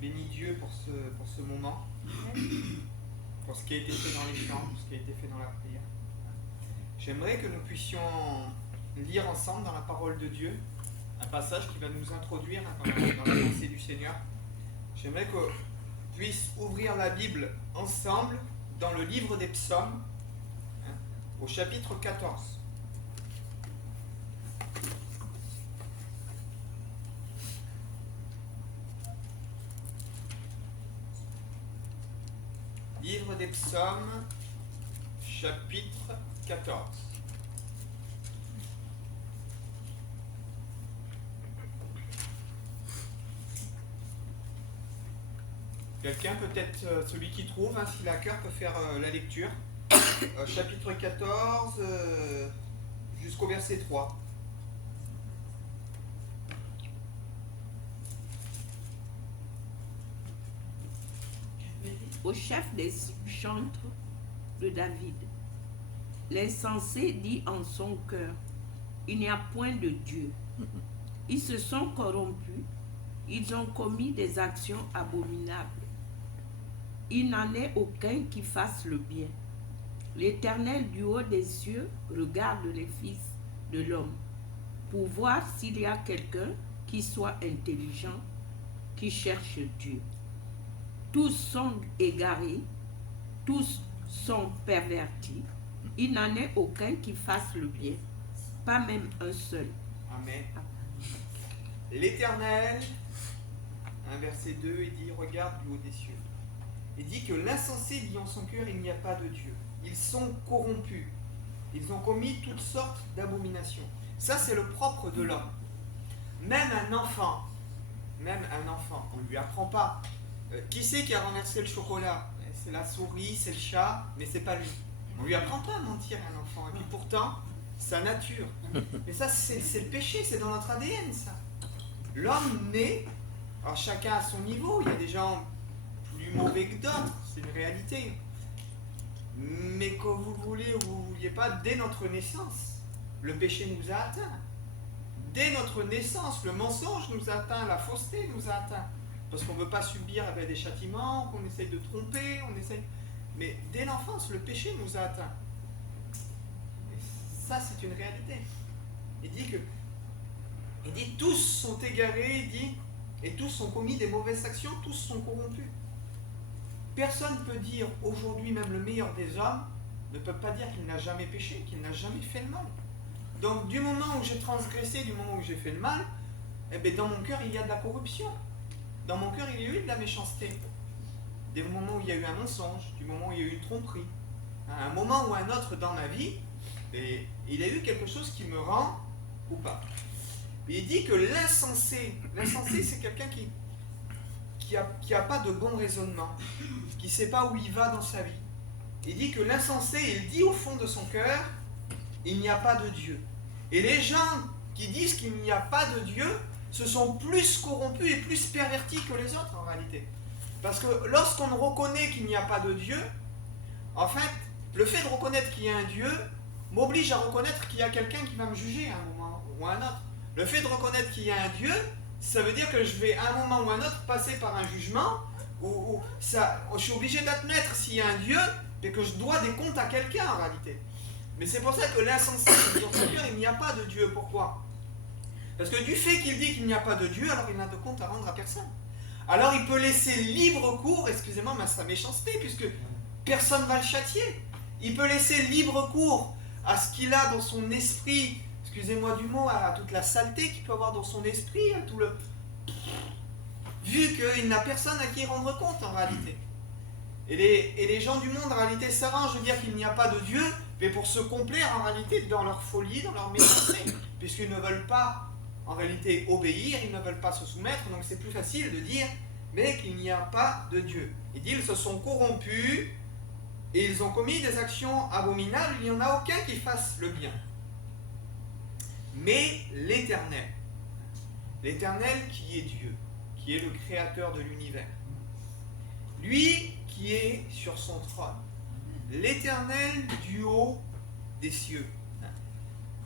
bénis Dieu pour ce moment, pour ce qui a été fait dans les chants, pour ce qui a été fait dans la prière. J'aimerais que nous puissions lire ensemble dans la parole de Dieu un passage qui va nous introduire dans la pensée du Seigneur. J'aimerais qu'on puisse ouvrir la Bible ensemble dans le livre des Psaumes, au chapitre 14. Livre des Psaumes, chapitre 14. Quelqu'un, peut-être celui qui trouve, s'il a à cœur, peut faire la lecture. Chapitre 14, jusqu'au verset 3. Au chef des chantres de David, l'insensé dit en son cœur, il n'y a point de Dieu. Ils se sont corrompus, ils ont commis des actions abominables. Il n'en est aucun qui fasse le bien. L'Éternel du haut des cieux regarde les fils de l'homme pour voir s'il y a quelqu'un qui soit intelligent, qui cherche Dieu. Tous sont égarés, tous sont pervertis. Il n'en est aucun qui fasse le bien, pas même un seul. Amen. L'Éternel, verset 2, il dit, regarde du haut des cieux. Il dit que l'insensé dit en son cœur, il n'y a pas de Dieu. Ils sont corrompus. Ils ont commis toutes sortes d'abominations. Ça, c'est le propre de l'homme. Même un enfant, on ne lui apprend pas. Qui c'est qui a renversé le chocolat? C'est la souris, c'est le chat, mais c'est pas lui. On ne lui apprend pas à mentir à un enfant. Et puis pourtant, sa nature. Mais ça, c'est le péché, c'est dans notre ADN, ça. L'homme naît, alors chacun à son niveau, il y a des gens plus mauvais que d'autres, c'est une réalité. Mais que vous voulez ou vous ne vouliez pas, dès notre naissance, le péché nous a atteints. Dès notre naissance, le mensonge nous a atteints, la fausseté nous a atteints. Parce qu'on ne veut pas subir des châtiments, qu'on essaye de tromper, mais dès l'enfance, le péché nous a atteints. Et ça, c'est une réalité. Il dit tous sont égarés, il dit, et tous ont commis des mauvaises actions, tous sont corrompus. Personne ne peut dire, aujourd'hui même le meilleur des hommes, ne peut pas dire qu'il n'a jamais péché, qu'il n'a jamais fait le mal. Donc du moment où j'ai transgressé, du moment où j'ai fait le mal, dans mon cœur il y a de la corruption. Dans mon cœur il y a eu de la méchanceté. Des moments où il y a eu un mensonge, du moment où il y a eu une tromperie. À un moment ou un autre dans ma vie, il y a eu quelque chose qui me rend coupable. Et il dit que l'insensé c'est quelqu'un qui a pas de bon raisonnement, qui ne sait pas où il va dans sa vie. Il dit que l'insensé, il dit au fond de son cœur, il n'y a pas de Dieu. Et les gens qui disent qu'il n'y a pas de Dieu, se sont plus corrompus et plus pervertis que les autres en réalité. Parce que lorsqu'on reconnaît qu'il n'y a pas de Dieu, en fait, le fait de reconnaître qu'il y a un Dieu m'oblige à reconnaître qu'il y a quelqu'un qui va me juger à un moment ou à un autre. Le fait de reconnaître qu'il y a un Dieu, ça veut dire que je vais à un moment ou à un autre passer par un jugement où je suis obligé d'admettre s'il y a un Dieu et que je dois des comptes à quelqu'un en réalité. Mais c'est pour ça que l'insensé dit dans son cœur, il n'y a pas de Dieu. Pourquoi? Parce que du fait qu'il dit qu'il n'y a pas de Dieu, alors il n'a de compte à rendre à personne. Alors il peut laisser libre cours, excusez-moi, mais à sa méchanceté, puisque personne ne va le châtier. Il peut laisser libre cours à ce qu'il a dans son esprit, excusez-moi du mot, à toute la saleté qu'il peut avoir dans son esprit, à tout le... vu qu'il n'a personne à qui rendre compte en réalité. Et les gens du monde en réalité s'arrangent de dire qu'il n'y a pas de Dieu, mais pour se complaire en réalité dans leur folie, dans leur méchanceté, puisqu'ils ne veulent pas en réalité obéir, ils ne veulent pas se soumettre, donc c'est plus facile de dire mais qu'il n'y a pas de Dieu. Il dit ils se sont corrompus et ils ont commis des actions abominables, il n'y en a aucun qui fasse le bien. Mais l'Éternel qui est Dieu, qui est le créateur de l'univers, lui qui est sur son trône, l'Éternel du haut des cieux.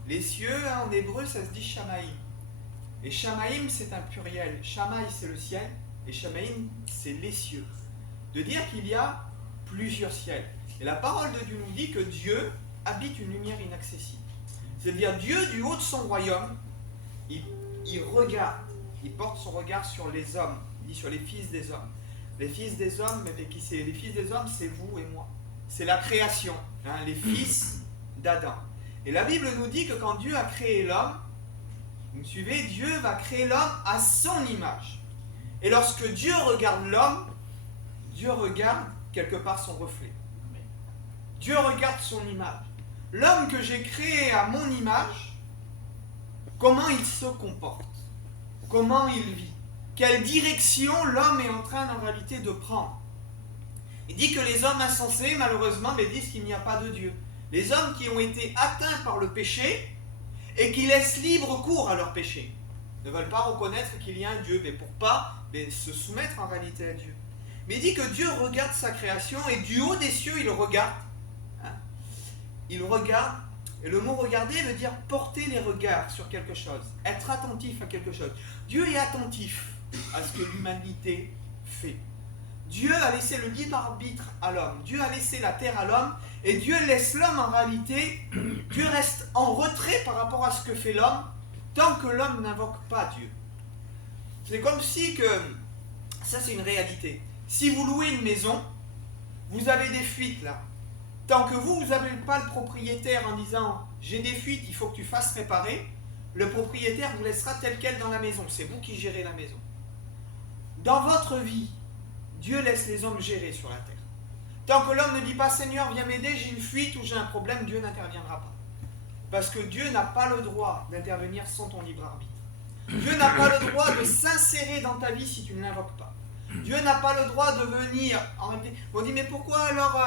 Les cieux, en hébreu, ça se dit Shamaïm. Et Shamaïm, c'est un pluriel. Shamaï, c'est le ciel. et Shamaïm, c'est les cieux. De dire qu'il y a plusieurs ciels. Et la parole de Dieu nous dit que Dieu habite une lumière inaccessible. C'est-à-dire Dieu, du haut de son royaume, il regarde, il porte son regard sur les hommes, il dit sur les fils des hommes. Les fils des hommes, mais qui c'est? Les fils des hommes, c'est vous et moi. C'est la création, hein, les fils d'Adam. Et la Bible nous dit que quand Dieu a créé l'homme, vous me suivez, Dieu va créer l'homme à son image. Et lorsque Dieu regarde l'homme, Dieu regarde quelque part son reflet. Dieu regarde son image. L'homme que j'ai créé à mon image, comment il se comporte? Comment il vit? Quelle direction l'homme est en train en réalité de prendre? Il dit que les hommes insensés, malheureusement, disent qu'il n'y a pas de Dieu. Les hommes qui ont été atteints par le péché et qui laissent libre cours à leur péché ne veulent pas reconnaître qu'il y a un Dieu, mais pour pas se soumettre en réalité à Dieu. Mais il dit que Dieu regarde sa création et du haut des cieux, il regarde. Hein, il regarde, et le mot regarder veut dire porter les regards sur quelque chose, être attentif à quelque chose. Dieu est attentif à ce que l'humanité fait. Dieu a laissé le libre arbitre à l'homme. Dieu a laissé la terre à l'homme. Et Dieu laisse l'homme en réalité, Dieu reste en retrait par rapport à ce que fait l'homme, tant que l'homme n'invoque pas Dieu. C'est comme si que, ça c'est une réalité. Si vous louez une maison, vous avez des fuites là. Tant que vous n'appelez pas le propriétaire en disant « j'ai des fuites, il faut que tu fasses réparer », le propriétaire vous laissera tel quel dans la maison. C'est vous qui gérez la maison. Dans votre vie, Dieu laisse les hommes gérer sur la terre. Tant que l'homme ne dit pas « Seigneur, viens m'aider, j'ai une fuite ou j'ai un problème », Dieu n'interviendra pas. Parce que Dieu n'a pas le droit d'intervenir sans ton libre arbitre. Dieu n'a pas le droit de s'insérer dans ta vie si tu ne l'invoques pas. Dieu n'a pas le droit de venir en réalité. On dit mais pourquoi alors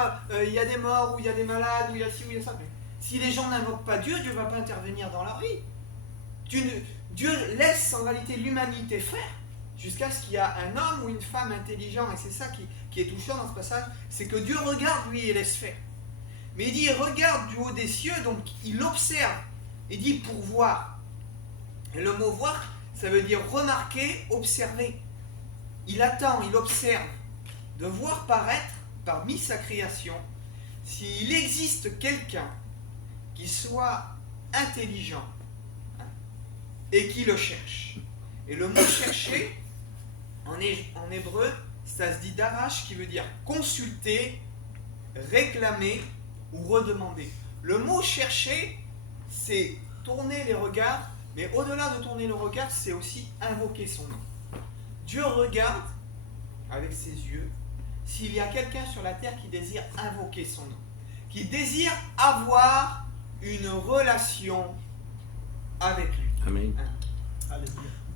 il y a des morts, ou il y a des malades, ou il y a ci, ou il y a ça. Mais si les gens n'invoquent pas Dieu, Dieu ne va pas intervenir dans leur vie. Dieu laisse en réalité l'humanité faire jusqu'à ce qu'il y ait un homme ou une femme intelligent. Et c'est ça qui est touchant dans ce passage, c'est que Dieu regarde lui et laisse faire. Mais il dit il regarde du haut des cieux, donc il observe. Il dit pour voir. Et le mot voir, ça veut dire remarquer, observer. Il attend, il observe de voir paraître parmi sa création s'il existe quelqu'un qui soit intelligent et qui le cherche. Et le mot chercher, en hébreu, ça se dit darash, qui veut dire consulter, réclamer ou redemander. Le mot chercher, c'est tourner les regards, mais au-delà de tourner le regard, c'est aussi invoquer son nom. Dieu regarde avec ses yeux s'il y a quelqu'un sur la terre qui désire invoquer son nom, qui désire avoir une relation avec lui. Amen.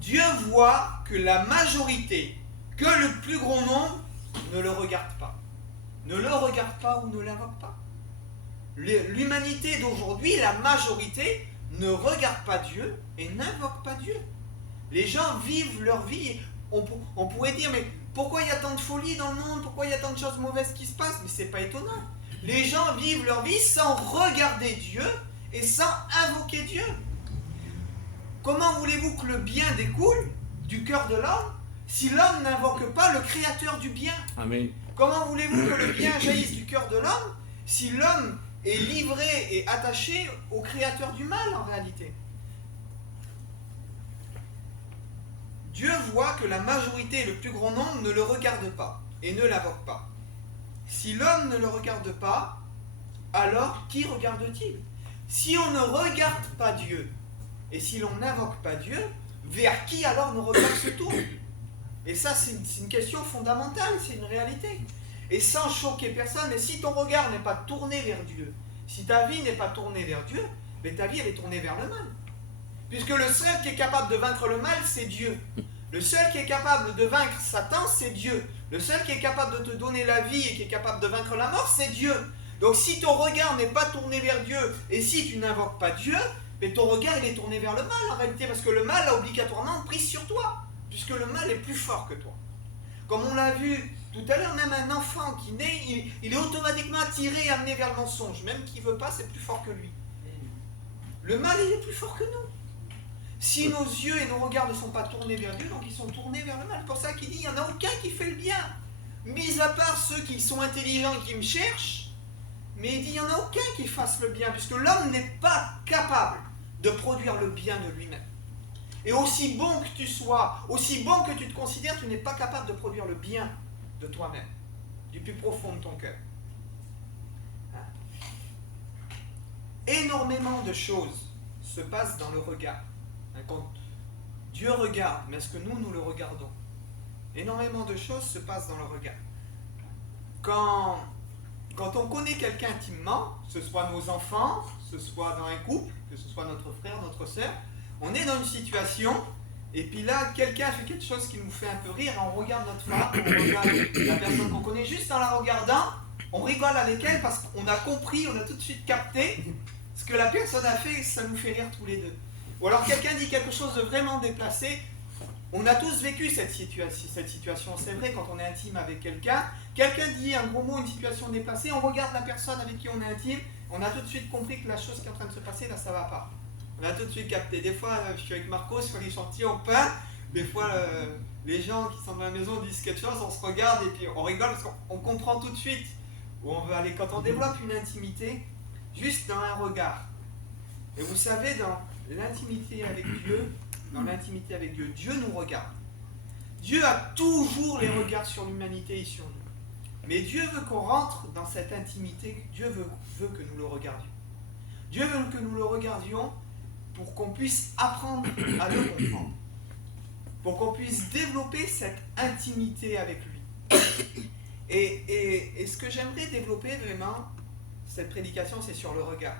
Dieu voit que la majorité, que le plus grand nombre ne le regarde pas. Ne le regarde pas ou ne l'invoque pas. L'humanité d'aujourd'hui, la majorité, ne regarde pas Dieu et n'invoque pas Dieu. Les gens vivent leur vie. On pourrait dire, mais pourquoi il y a tant de folie dans le monde? Pourquoi il y a tant de choses mauvaises qui se passent? Mais c'est pas étonnant. Les gens vivent leur vie sans regarder Dieu et sans invoquer Dieu. Comment voulez-vous que le bien découle du cœur de l'homme si l'homme n'invoque pas le créateur du bien? Amen. Comment voulez-vous que le bien jaillisse du cœur de l'homme si l'homme est livré et attaché au créateur du mal en réalité? Dieu voit que la majorité et le plus grand nombre ne le regardent pas et ne l'invoquent pas. Si l'homme ne le regarde pas, alors qui regarde-t-il? Si on ne regarde pas Dieu et si l'on n'invoque pas Dieu, vers qui alors nos regards se tournent? Et ça, c'est une question fondamentale, c'est une réalité. Et sans choquer personne, mais si ton regard n'est pas tourné vers Dieu, si ta vie n'est pas tournée vers Dieu, mais ta vie elle est tournée vers le mal. Puisque le seul qui est capable de vaincre le mal, c'est Dieu. Le seul qui est capable de vaincre Satan, c'est Dieu. Le seul qui est capable de te donner la vie et qui est capable de vaincre la mort, c'est Dieu. Donc si ton regard n'est pas tourné vers Dieu, et si tu n'invoques pas Dieu, mais ton regard il est tourné vers le mal en réalité, parce que le mal a obligatoirement prise sur toi, puisque le mal est plus fort que toi. Comme on l'a vu tout à l'heure, même un enfant qui naît, il est automatiquement attiré et amené vers le mensonge. Même qu'il ne veut pas, c'est plus fort que lui. Le mal, il est plus fort que nous. Si nos yeux et nos regards ne sont pas tournés vers Dieu, donc ils sont tournés vers le mal. C'est pour ça qu'il dit, il n'y en a aucun qui fait le bien. Mis à part ceux qui sont intelligents, qui me cherchent, mais il dit, il n'y en a aucun qui fasse le bien, puisque l'homme n'est pas capable de produire le bien de lui-même. Et aussi bon que tu sois, aussi bon que tu te considères, tu n'es pas capable de produire le bien de toi-même, du plus profond de ton cœur. Énormément de choses se passent dans le regard. Quand Dieu regarde, mais est-ce que nous le regardons? Énormément de choses se passent dans le regard. Quand on connaît quelqu'un intimement, que ce soit nos enfants, que ce soit dans un couple, que ce soit notre frère, notre sœur, on est dans une situation, et puis là, quelqu'un fait quelque chose qui nous fait un peu rire, on regarde notre femme, on regarde la personne qu'on connaît, juste en la regardant, on rigole avec elle parce qu'on a compris, on a tout de suite capté ce que la personne a fait, et ça nous fait rire tous les deux. Ou alors quelqu'un dit quelque chose de vraiment déplacé. On a tous vécu cette situation. C'est vrai, quand on est intime avec quelqu'un dit un gros mot, une situation déplacée, on regarde la personne avec qui on est intime, on a tout de suite compris que la chose qui est en train de se passer, là, ça va pas. On a tout de suite capté. Des fois, je suis avec Marco sur les chantiers, on peint. Des fois, les gens qui sont dans la maison disent quelque chose, on se regarde et puis on rigole parce qu'on comprend tout de suite où on veut aller. Quand on développe une intimité, juste dans un regard. Et vous savez, dans l'intimité avec Dieu, Dieu nous regarde. Dieu a toujours les regards sur l'humanité et sur nous. Mais Dieu veut qu'on rentre dans cette intimité, Dieu veut que nous le regardions. Dieu veut que nous le regardions pour qu'on puisse apprendre à le comprendre. Pour qu'on puisse développer cette intimité avec lui. Et ce que j'aimerais développer vraiment, cette prédication, c'est sur le regard.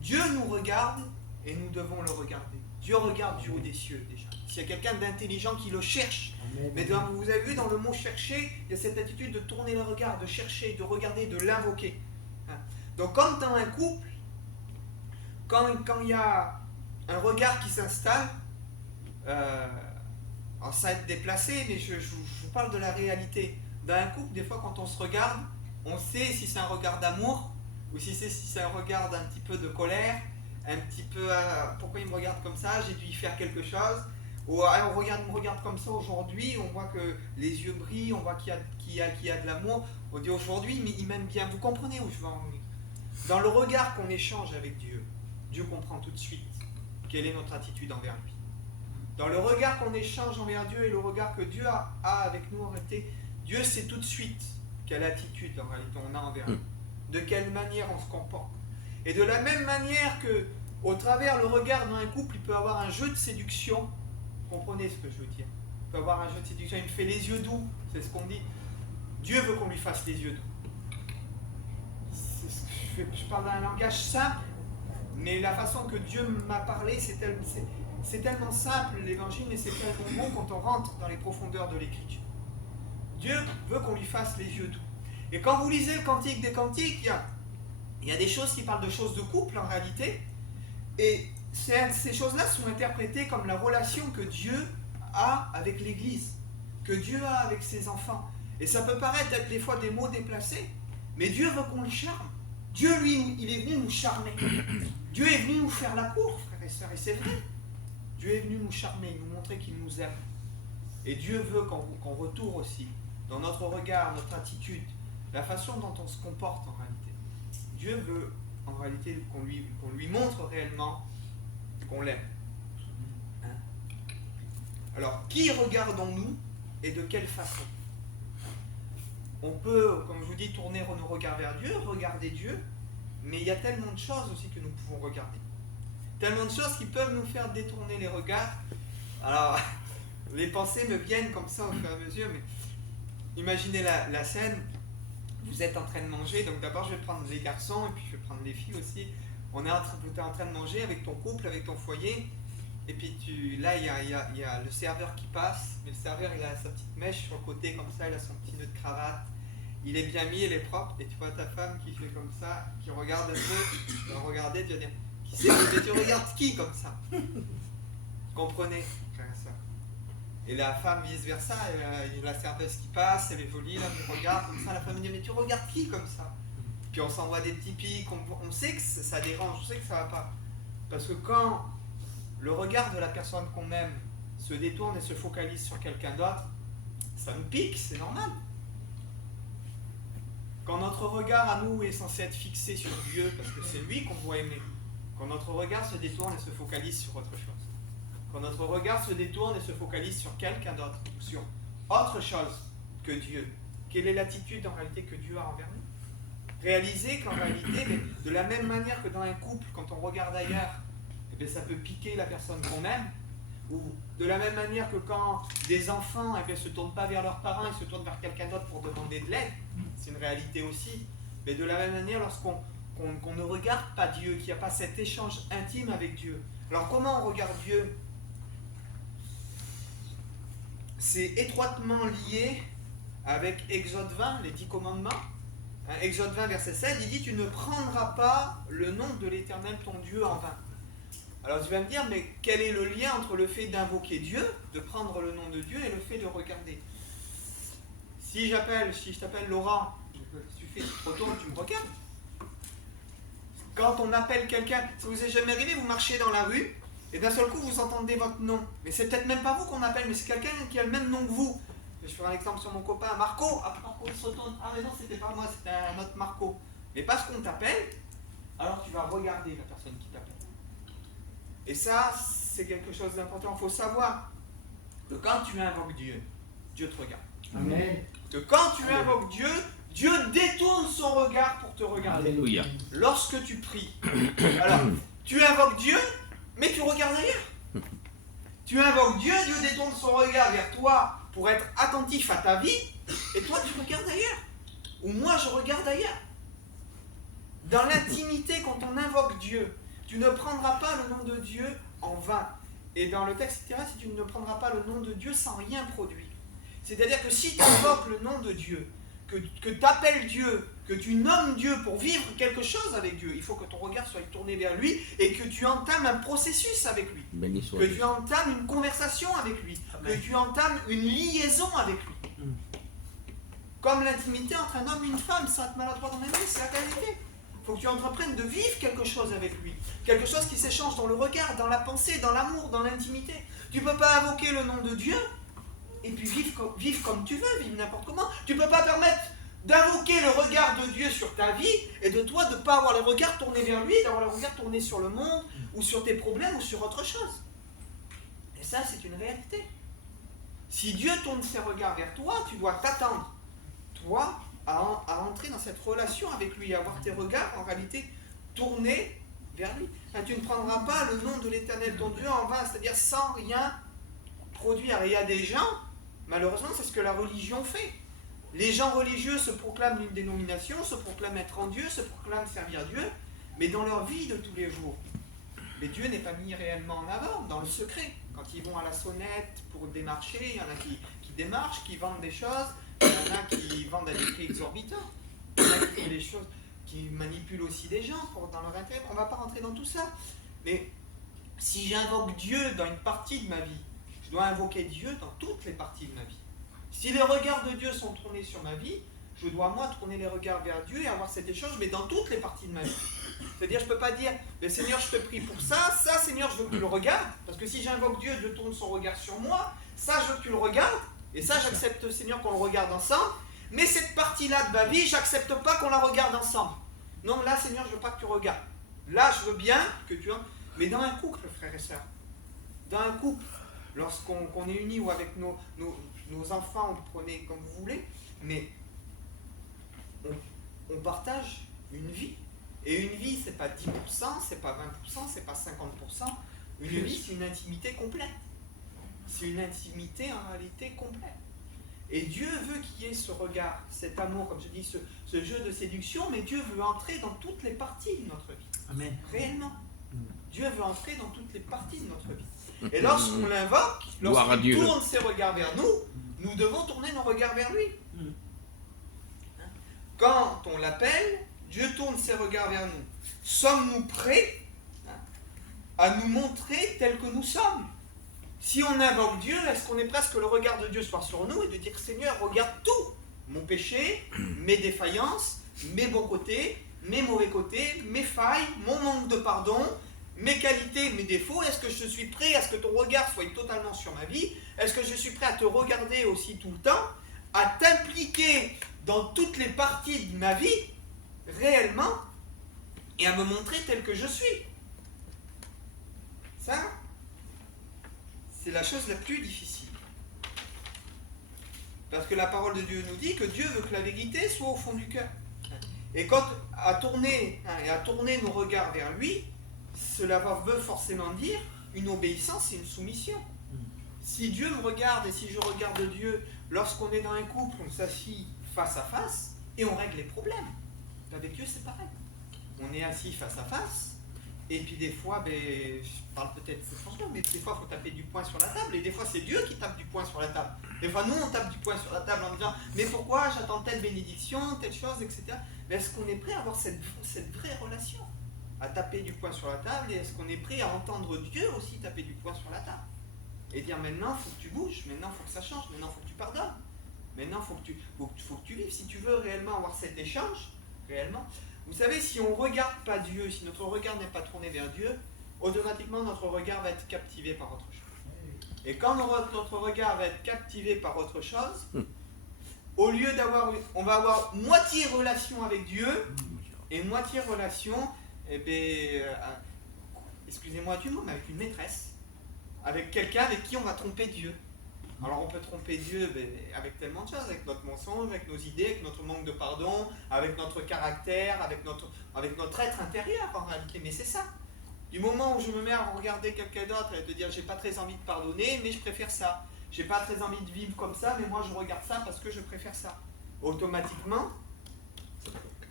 Dieu nous regarde et nous devons le regarder. Dieu regarde du haut des cieux déjà. S'il y a quelqu'un d'intelligent qui le cherche, mais vous avez vu dans le mot chercher, il y a cette attitude de tourner le regard, de chercher, de regarder, de l'invoquer. Donc comme dans un couple, quand il y a un regard qui s'installe, alors ça va être déplacé, mais je vous parle de la réalité. Dans un couple, des fois quand on se regarde, on sait si c'est un regard d'amour ou si c'est un regard d'un petit peu de colère, un petit peu pourquoi il me regarde comme ça, j'ai dû y faire quelque chose. Ou on me regarde comme ça aujourd'hui, on voit que les yeux brillent, on voit qu'il y a de l'amour. On dit aujourd'hui, mais il m'aime bien. Vous comprenez où je veux en venir? Dans le regard qu'on échange avec Dieu, Dieu comprend tout de suite quelle est notre attitude envers lui. Dans le regard qu'on échange envers Dieu et le regard que Dieu a avec nous en réalité, Dieu sait tout de suite quelle attitude en réalité on a envers lui, de quelle manière on se comporte. Et de la même manière que au travers le regard dans un couple, il peut avoir un jeu de séduction. Vous comprenez ce que je veux dire? Il peut avoir un jeu de séduction, il me fait les yeux doux, c'est ce qu'on dit. Dieu veut qu'on lui fasse les yeux doux. Je parle d'un langage simple, mais la façon que Dieu m'a parlé, c'est tellement simple l'évangile, mais c'est tellement bon quand on rentre dans les profondeurs de l'écriture. Dieu veut qu'on lui fasse les yeux doux. Et quand vous lisez le Cantique des Cantiques, il y a des choses qui parlent de choses de couple en réalité, et ces choses-là sont interprétées comme la relation que Dieu a avec l'Église, que Dieu a avec ses enfants. Et ça peut paraître être des fois des mots déplacés, mais Dieu veut qu'on le charme. Dieu, lui, il est venu nous charmer. Dieu est venu nous faire la cour, frères et sœurs, et c'est vrai. Dieu est venu nous charmer, nous montrer qu'il nous aime. Et Dieu veut qu'on retourne aussi, dans notre regard, notre attitude, la façon dont on se comporte en réalité. Dieu veut en réalité qu'on lui montre réellement qu'on l'aime. Alors, qui regardons-nous et de quelle façon? On peut, comme je vous dis, tourner nos regards vers Dieu, regarder Dieu, mais il y a tellement de choses aussi que nous pouvons regarder. Tellement de choses qui peuvent nous faire détourner les regards. Alors, les pensées me viennent comme ça au fur et à mesure, mais imaginez la scène. Vous êtes en train de manger, donc d'abord je vais prendre les garçons et puis je vais prendre les filles aussi. Vous êtes en train de manger avec ton couple, avec ton foyer, et puis là il y a le serveur qui passe, mais le serveur il a sa petite mèche sur le côté comme ça, il a son petit nœud de cravate, il est bien mis, il est propre, et tu vois ta femme qui fait comme ça, qui regarde un peu, tu vas regarder, tu vas dire, qui c'est, mais tu regardes qui comme ça? Comprenez, frère et sœur. Et la femme vice versa, la serveuse qui passe, elle est jolie, là, elle regarde comme ça, la femme me dit, mais tu regardes qui comme ça? Puis on s'envoie des petits pics, on sait que ça dérange, on sait que ça va pas. Parce que quand le regard de la personne qu'on aime se détourne et se focalise sur quelqu'un d'autre, ça nous pique, c'est normal. Quand notre regard à nous est censé être fixé sur Dieu, parce que c'est lui qu'on doit aimer, quand notre regard se détourne et se focalise sur autre chose, quand notre regard se détourne et se focalise sur quelqu'un d'autre, ou sur autre chose que Dieu, quelle est l'attitude en réalité que Dieu a envers nous? Réaliser qu'en réalité, de la même manière que dans un couple, quand on regarde ailleurs, eh bien, ça peut piquer la personne qu'on aime, ou de la même manière que quand des enfants ne se tournent pas vers leurs parents, ils se tournent vers quelqu'un d'autre pour demander de l'aide, c'est une réalité aussi. Mais de la même manière, lorsqu'on ne regarde pas Dieu, qu'il n'y a pas cet échange intime avec Dieu. Alors comment on regarde Dieu? C'est étroitement lié avec Exode 20, les 10 commandements. Exode 20, verset 16, il dit « Tu ne prendras pas le nom de l'Éternel ton Dieu en vain ». Alors tu vas me dire, mais quel est le lien entre le fait d'invoquer Dieu, de prendre le nom de Dieu, et le fait de regarder? Si je t'appelle Laurent, tu te retournes, tu me regardes. Quand on appelle quelqu'un, ça vous est jamais arrivé, vous marchez dans la rue, et d'un seul coup vous entendez votre nom. Mais c'est peut-être même pas vous qu'on appelle, mais c'est quelqu'un qui a le même nom que vous. Je ferai un exemple sur mon copain, Marco. Ah, Marco, il se retourne. Ah, mais non, c'était pas moi, c'était un autre Marco. Mais parce qu'on t'appelle, alors tu vas regarder la personne qui t'appelle. Et ça, c'est quelque chose d'important. Il faut savoir que quand tu invoques Dieu, Dieu te regarde. Amen. Que quand tu invoques Dieu, Dieu détourne son regard pour te regarder. Alléluia. Lorsque tu pries, alors, tu invoques Dieu, mais tu regardes ailleurs. Tu invoques Dieu, Dieu détourne son regard vers toi pour être attentif à ta vie, et toi tu regardes ailleurs. Ou moi je regarde ailleurs. Dans l'intimité, quand on invoque Dieu, tu ne prendras pas le nom de Dieu en vain. Et dans le texte, etc., si tu ne prendras pas le nom de Dieu sans rien produire. C'est-à-dire que si tu invoques le nom de Dieu, que tu appelles Dieu, que tu nommes Dieu pour vivre quelque chose avec Dieu, il faut que ton regard soit tourné vers lui et que tu entames un processus avec lui. Que tu entames une conversation avec lui. Amen. Que tu entames une liaison avec lui. Comme l'intimité entre un homme et une femme, sans être maladroit dans la vie, c'est la réalité. Il faut que tu entreprennes de vivre quelque chose avec lui. Quelque chose qui s'échange dans le regard, dans la pensée, dans l'amour, dans l'intimité. Tu ne peux pas invoquer le nom de Dieu et puis vivre comme tu veux, vivre n'importe comment. Tu ne peux pas permettre d'invoquer le regard de Dieu sur ta vie et de toi de ne pas avoir le regard tourné vers lui, d'avoir le regard tourné sur le monde ou sur tes problèmes ou sur autre chose. Et ça, c'est une réalité. Si Dieu tourne ses regards vers toi, tu dois t'attendre, toi, à entrer dans cette relation avec lui, à avoir tes regards en réalité tournés vers lui. Enfin, tu ne prendras pas le nom de l'Éternel ton Dieu en vain, c'est-à-dire sans rien produire. Et il y a des gens, malheureusement, c'est ce que la religion fait. Les gens religieux se proclament une dénomination, se proclament être en Dieu, se proclament servir Dieu, mais dans leur vie de tous les jours. Mais Dieu n'est pas mis réellement en avant, dans le secret. Quand ils vont à la sonnette pour démarcher, il y en a qui démarchent, qui vendent des choses, il y en a qui vendent à des prix exorbitants, il y en a qui font des choses, qui manipulent aussi des gens dans leur intérêt. On ne va pas rentrer dans tout ça. Mais si j'invoque Dieu dans une partie de ma vie, je dois invoquer Dieu dans toutes les parties de ma vie. Si les regards de Dieu sont tournés sur ma vie, je dois moi tourner les regards vers Dieu et avoir cet échange, mais dans toutes les parties de ma vie. C'est-à-dire, je ne peux pas dire, mais Seigneur, je te prie pour ça, Seigneur, je veux que tu le regardes, parce que si j'invoque Dieu, Dieu tourne son regard sur moi, ça, je veux que tu le regardes, et ça, j'accepte, Seigneur, qu'on le regarde ensemble, mais cette partie-là de ma vie, j'accepte pas qu'on la regarde ensemble. Non, là, Seigneur, je veux pas que tu regardes. Là, je veux bien que tu... Mais dans un couple, frères et sœurs, dans un couple, lorsqu'on est unis ou avec nos enfants, on le prenez comme vous voulez, mais on partage une vie. Et une vie, c'est pas 10%, c'est pas 20%, c'est pas 50%. Une vie, c'est une intimité complète. C'est une intimité en réalité complète. Et Dieu veut qu'il y ait ce regard, cet amour, comme je dis, ce jeu de séduction, mais Dieu veut entrer dans toutes les parties de notre vie. Amen. Réellement. Dieu veut entrer dans toutes les parties de notre vie. Et lorsqu'on l'invoque, lorsqu'il tourne ses regards vers nous, nous devons tourner nos regards vers lui. Quand on l'appelle, Dieu tourne ses regards vers nous. Sommes-nous prêts à nous montrer tels que nous sommes? Si on invoque Dieu, est-ce qu'on est presque que le regard de Dieu soit sur nous et de dire, Seigneur, regarde tout, mon péché, mes défaillances, mes bons côtés, mes mauvais côtés, mes failles, mon manque de pardon, mes qualités, mes défauts, est-ce que je suis prêt à ce que ton regard soit totalement sur ma vie? Est-ce que je suis prêt à te regarder aussi tout le temps, à t'impliquer dans toutes les parties de ma vie, réellement, et à me montrer tel que je suis? Ça, c'est la chose la plus difficile. Parce que la parole de Dieu nous dit que Dieu veut que la vérité soit au fond du cœur. Et quand à tourner nos regards vers lui, cela veut forcément dire une obéissance et une soumission. Si Dieu me regarde et si je regarde Dieu, lorsqu'on est dans un couple, on s'assied face à face et on règle les problèmes. Avec Dieu, c'est pareil. On est assis face à face, et puis des fois, je parle peut-être franchement, mais des fois, il faut taper du poing sur la table, et des fois, c'est Dieu qui tape du poing sur la table. Des fois, nous, on tape du poing sur la table en disant, mais pourquoi j'attends telle bénédiction, telle chose, etc. Mais est-ce qu'on est prêt à avoir cette vraie relation? À taper du poing sur la table, et est-ce qu'on est prêt à entendre Dieu aussi taper du poing sur la table? Et dire, maintenant, il faut que tu bouges, maintenant, il faut que ça change, maintenant, il faut que tu pardonnes. Maintenant, il faut que tu vives. Si tu veux réellement avoir cet échange, réellement, vous savez, si on ne regarde pas Dieu, si notre regard n'est pas tourné vers Dieu, automatiquement notre regard va être captivé par autre chose. Et quand notre regard va être captivé par autre chose, au lieu on va avoir moitié relation avec Dieu et moitié relation, excusez-moi du mot, mais avec une maîtresse, avec quelqu'un avec qui on va tromper Dieu. Alors on peut tromper Dieu avec tellement de choses, avec notre mensonge, avec nos idées, avec notre manque de pardon, avec notre caractère, avec notre être intérieur en réalité. Mais c'est ça. Du moment où je me mets à regarder quelqu'un d'autre et à te dire j'ai pas très envie de pardonner, mais je préfère ça. J'ai pas très envie de vivre comme ça, mais moi je regarde ça parce que je préfère ça. Automatiquement,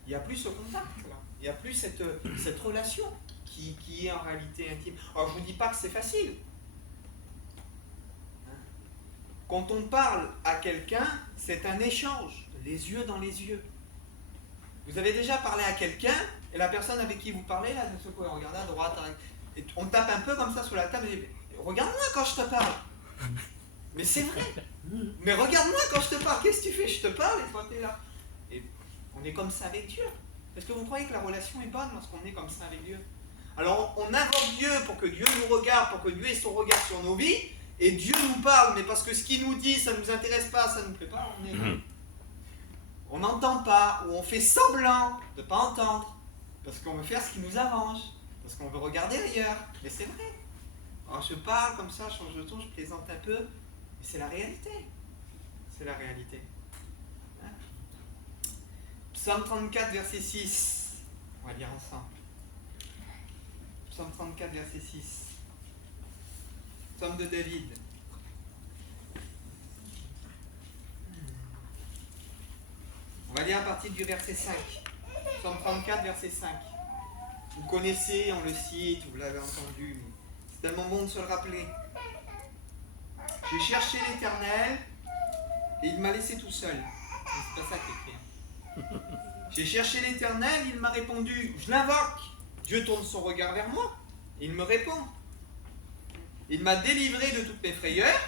il n'y a plus ce contact, là. Il n'y a plus cette relation qui est en réalité intime. Alors je ne vous dis pas que c'est facile. Quand on parle à quelqu'un, c'est un échange, les yeux dans les yeux. Vous avez déjà parlé à quelqu'un, et la personne avec qui vous parlez, là, de ce coup, regardez à droite, et on tape un peu comme ça sur la table, et dit, regarde-moi quand je te parle. Mais c'est vrai. Mais regarde-moi quand je te parle, qu'est-ce que tu fais? Je te parle et toi tu es là. Et on est comme ça avec Dieu. Est-ce que vous croyez que la relation est bonne lorsqu'on est comme ça avec Dieu? Alors on invoque Dieu pour que Dieu nous regarde, pour que Dieu ait son regard sur nos vies, et Dieu nous parle, mais parce que ce qu'il nous dit, ça ne nous intéresse pas, ça ne nous plaît pas, on n'entend pas, ou on fait semblant de ne pas entendre, parce qu'on veut faire ce qui nous arrange, parce qu'on veut regarder ailleurs, mais c'est vrai. Alors je parle comme ça, je change de ton, je plaisante un peu, mais c'est la réalité. C'est la réalité. Hein? Psaume 34, verset 6. On va lire ensemble. Psaume 34, verset 6. Psaume de David. On va lire à partir du verset 5. Psaume 34, verset 5. Vous connaissez, on le cite, vous l'avez entendu. C'est tellement bon de se le rappeler. J'ai cherché l'Éternel et il m'a laissé tout seul. C'est pas ça qui est écrit. J'ai cherché l'Éternel, il m'a répondu. Je l'invoque. Dieu tourne son regard vers moi. Il me répond. Il m'a délivré de toutes mes frayeurs.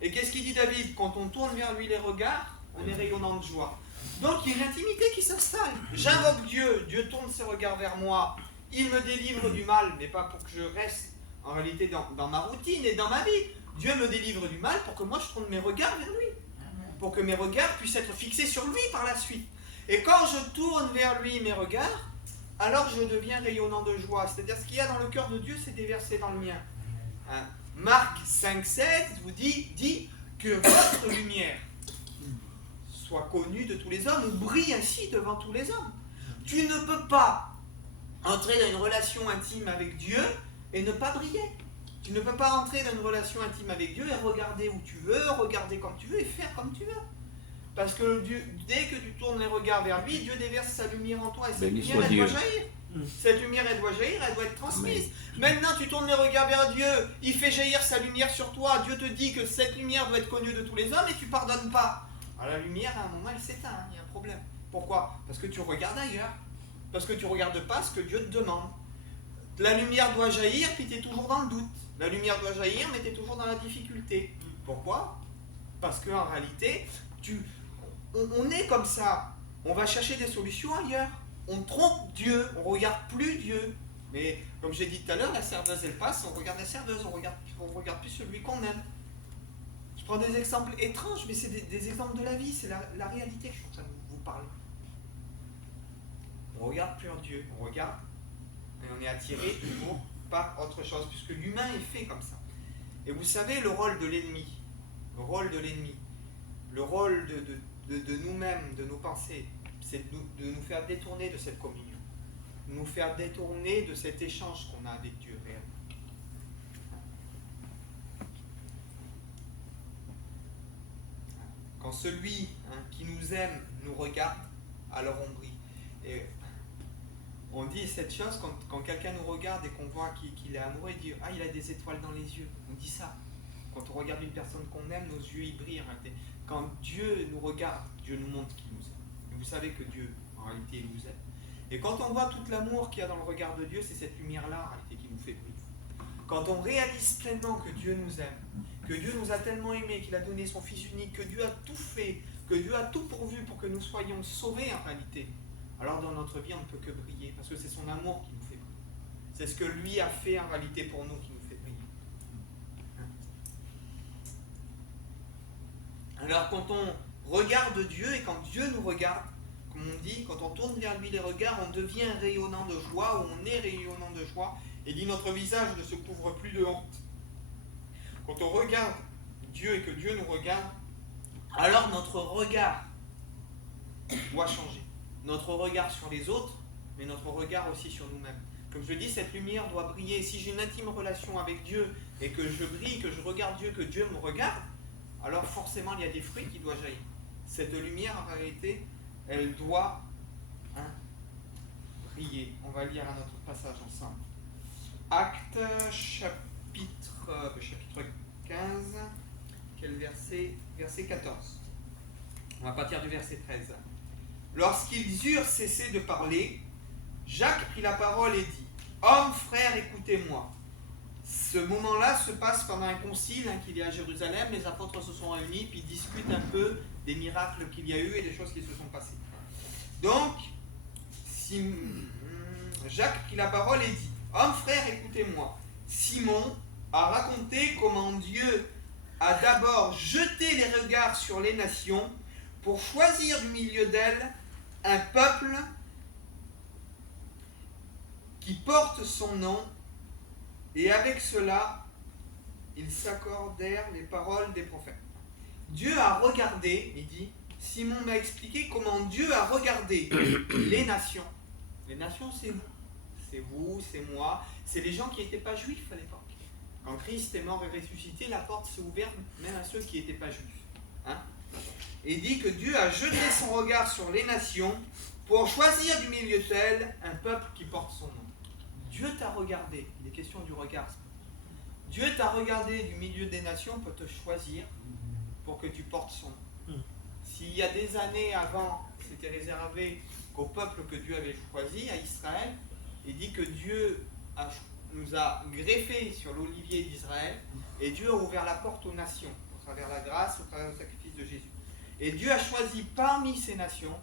Et qu'est-ce qu'il dit David? Quand on tourne vers lui les regards, on est rayonnant de joie. Donc il y a une intimité qui s'installe. J'invoque Dieu, Dieu tourne ses regards vers moi. Il me délivre du mal, mais pas pour que je reste en réalité dans ma routine et dans ma vie. Dieu me délivre du mal pour que moi je tourne mes regards vers lui. Pour que mes regards puissent être fixés sur lui par la suite. Et quand je tourne vers lui mes regards, alors je deviens rayonnant de joie. C'est-à-dire ce qu'il y a dans le cœur de Dieu, c'est déversé dans le mien. Hein? Marc 5,16 vous dit que votre lumière soit connue de tous les hommes ou brille ainsi devant tous les hommes. Tu ne peux pas entrer dans une relation intime avec Dieu et ne pas briller. Tu ne peux pas entrer dans une relation intime avec Dieu et regarder où tu veux, regarder comme tu veux et faire comme tu veux. Parce que dès que tu tournes les regards vers lui, Dieu déverse sa lumière en toi et cette lumière, elle doit jaillir. Cette lumière, elle doit jaillir, elle doit être transmise. Maintenant, tu tournes les regards vers Dieu, il fait jaillir sa lumière sur toi. Dieu te dit que cette lumière doit être connue de tous les hommes et tu ne pardonnes pas. Alors la lumière, à un moment, elle s'éteint, il y a un problème. Pourquoi? Parce que tu regardes ailleurs. Parce que tu ne regardes pas ce que Dieu te demande. La lumière doit jaillir, puis tu es toujours dans le doute. La lumière doit jaillir, mais tu es toujours dans la difficulté. Pourquoi? Parce qu'en réalité, on est comme ça. On va chercher des solutions ailleurs. On trompe Dieu, on ne regarde plus Dieu. Mais comme j'ai dit tout à l'heure, la serveuse elle passe, on regarde la serveuse, on regarde plus celui qu'on aime. Je prends des exemples étranges, mais c'est des exemples de la vie, c'est la réalité que je suis en train de vous parler. On regarde plus en Dieu, on regarde et on est attiré toujours par autre chose, puisque l'humain est fait comme ça. Et vous savez, le rôle de l'ennemi, le rôle de nous-mêmes, de nos pensées, c'est de nous faire détourner de cette communion, de nous faire détourner de cet échange qu'on a avec Dieu réellement. Quand celui qui nous aime nous regarde, alors on brille. Et on dit cette chose quand quelqu'un nous regarde et qu'on voit qu'il est amoureux, il dit « Ah, il a des étoiles dans les yeux ». On dit ça. Quand on regarde une personne qu'on aime, nos yeux ils brillent. Quand Dieu nous regarde, Dieu nous montre qu'il nous aime. Et vous savez que Dieu, en réalité, il nous aime. Et quand on voit tout l'amour qu'il y a dans le regard de Dieu, c'est cette lumière-là, en réalité, qui nous fait briller. Quand on réalise pleinement que Dieu nous aime, que Dieu nous a tellement aimés, qu'il a donné son Fils unique, que Dieu a tout fait, que Dieu a tout pourvu pour que nous soyons sauvés en réalité, alors dans notre vie, on ne peut que briller, parce que c'est son amour qui nous fait briller. C'est ce que lui a fait en réalité pour nous qui nous fait briller. Alors quand on regarde Dieu et quand Dieu nous regarde, comme on dit, quand on tourne vers lui les regards, on devient rayonnant de joie, ou on est rayonnant de joie, et dit notre visage ne se couvre plus de honte. Quand on regarde Dieu et que Dieu nous regarde, alors notre regard doit changer. Notre regard sur les autres, mais notre regard aussi sur nous-mêmes. Comme je le dis, cette lumière doit briller. Si j'ai une intime relation avec Dieu et que je brille, que je regarde Dieu, que Dieu me regarde, alors forcément il y a des fruits qui doivent jaillir. Cette lumière, en réalité, elle doit briller. On va lire un autre passage ensemble. Actes, chapitre 15, quel verset? Verset 14. On va partir du verset 13. Lorsqu'ils eurent cessé de parler, Jacques prit la parole et dit « Hommes, frères, écoutez-moi. » Ce moment-là se passe pendant un concile qu'il y a à Jérusalem. Les apôtres se sont réunis puis discutent un peu des miracles qu'il y a eu et des choses qui se sont passées. Donc, Jacques prit la parole et dit « Hommes, frères, écoutez-moi. Simon a raconté comment Dieu a d'abord jeté les regards sur les nations pour choisir du milieu d'elles un peuple qui porte son nom, et avec cela, ils s'accordèrent les paroles des prophètes. Dieu a regardé, il dit, Simon m'a expliqué comment Dieu a regardé les nations. Les nations, c'est vous. C'est vous, c'est moi, c'est les gens qui n'étaient pas juifs à l'époque. Quand Christ est mort et ressuscité, la porte s'est ouverte même à ceux qui n'étaient pas juifs. Et dit que Dieu a jeté son regard sur les nations pour choisir du milieu d'elles un peuple qui porte son nom. Dieu t'a regardé, il est question du regard. Dieu t'a regardé du milieu des nations pour te choisir, pour que tu portes son nom. S'il y a des années avant, c'était réservé qu'au peuple que Dieu avait choisi, à Israël, il dit que Dieu nous a greffés sur l'olivier d'Israël, et Dieu a ouvert la porte aux nations, au travers de la grâce, au travers du sacrifice de Jésus. Et Dieu a choisi parmi ces nations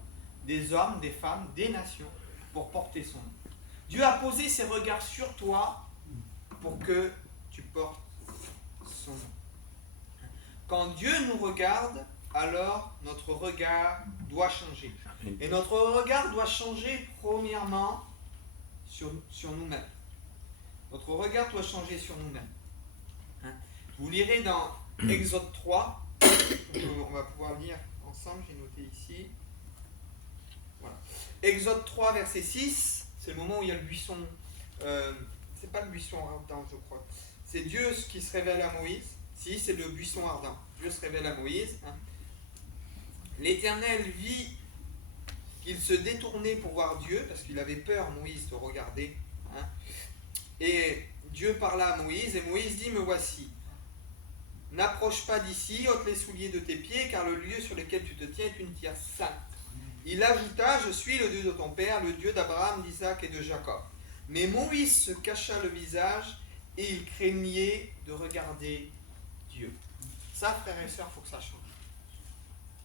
des hommes, des femmes, des nations pour porter son nom. Dieu a posé ses regards sur toi pour que tu portes son nom. Quand Dieu nous regarde, alors notre regard doit changer. Et notre regard doit changer premièrement sur nous-mêmes. Notre regard doit changer sur nous-mêmes. Vous lirez dans Exode 3, on va pouvoir lire ensemble, j'ai noté ici. Voilà. Exode 3, verset 6. C'est le moment où il y a le buisson, c'est pas le buisson ardent, je crois. C'est Dieu qui se révèle à Moïse. Si, c'est le buisson ardent. Dieu se révèle à Moïse. L'Éternel vit qu'il se détournait pour voir Dieu, parce qu'il avait peur, Moïse, de regarder. Et Dieu parla à Moïse, et Moïse dit, me voici. N'approche pas d'ici, ôte les souliers de tes pieds, car le lieu sur lequel tu te tiens est une terre sainte. Il ajouta, je suis le Dieu de ton père, le Dieu d'Abraham, d'Isaac et de Jacob. Mais Moïse se cacha le visage et il craignait de regarder Dieu. Ça, frères et sœurs, il faut que ça change.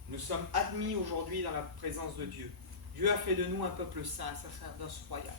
Nous sommes admis aujourd'hui dans la présence de Dieu. Dieu a fait de nous un peuple saint, un sacerdoce royal.